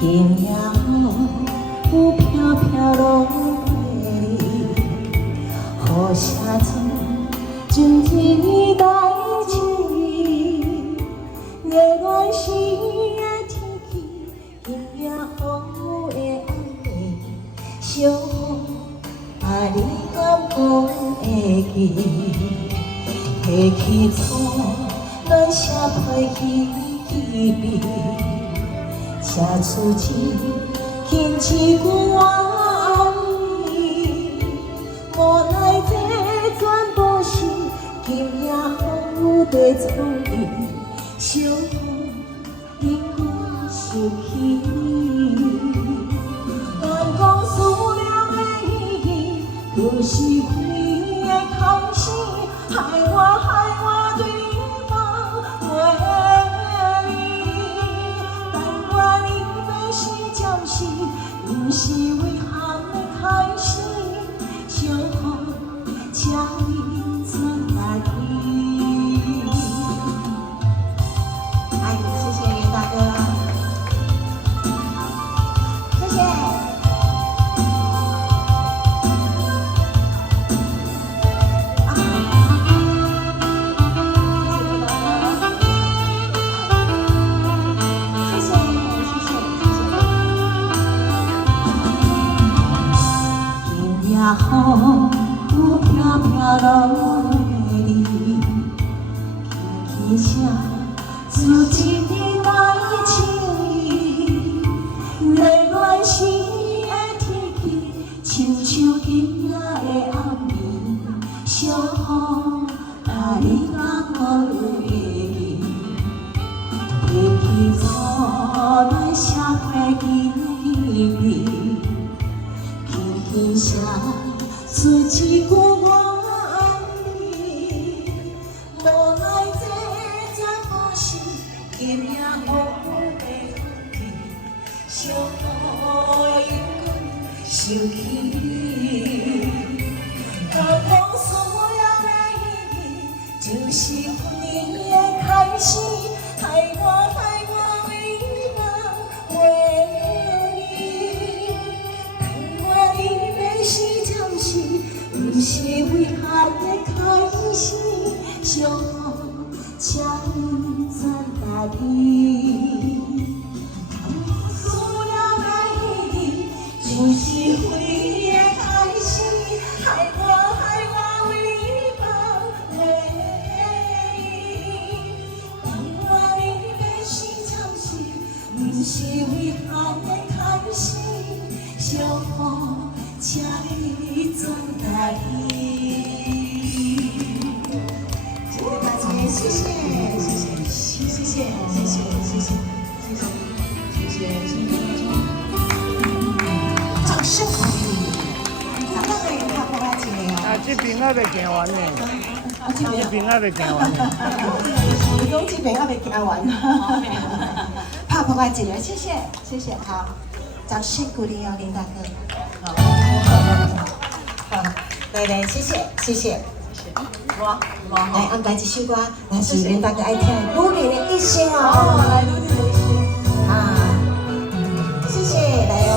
今夜雨有飘飘落地，雨声中春天来笑意。热恋时的天气，今夜雨的暗暝，小雨啊，你敢讲会记？提起初咱写批记笔。写出轻一句我爱你，无奈这全部是今夜雨在创意，小雨令我想起你。但讲思念的意义，就是你的开始，害我对你忘袂离。但愿你要是暂时，不是遗憾的开始。小雨，请你转来去。哎，谢谢林大哥，谢谢。雨有飘飘落地，轻声自一日来笑意。热恋时的天气，亲像今夜的暗暝，小雨啊，你敢会记？提起初咱写批记笔，轻声。出一句我爱你，无奈这全部是今夜雨的空气，小雨因阮想起你。但讲思念的意义，就是你的开始，害我为难为你。但愿你要是暂时。不是遗憾的开始，小雨，请你转来去。思念的意义，就是回的开始，害我为你忘袂离。但愿你要是暂时，不是遗憾的开始，小雨，请你转来去。谢谢大家，谢谢，掌声欢迎！咱们可以拍拍拍起来哦。啊，这边还未行完呢，这边还未行完呢。你讲这边还未行完，拍拍拍起来，谢谢，好，掌声鼓励哦，林大哥。好，来，谢谢。我来安排一首歌，那是林大哥爱听《女人的一生》哦。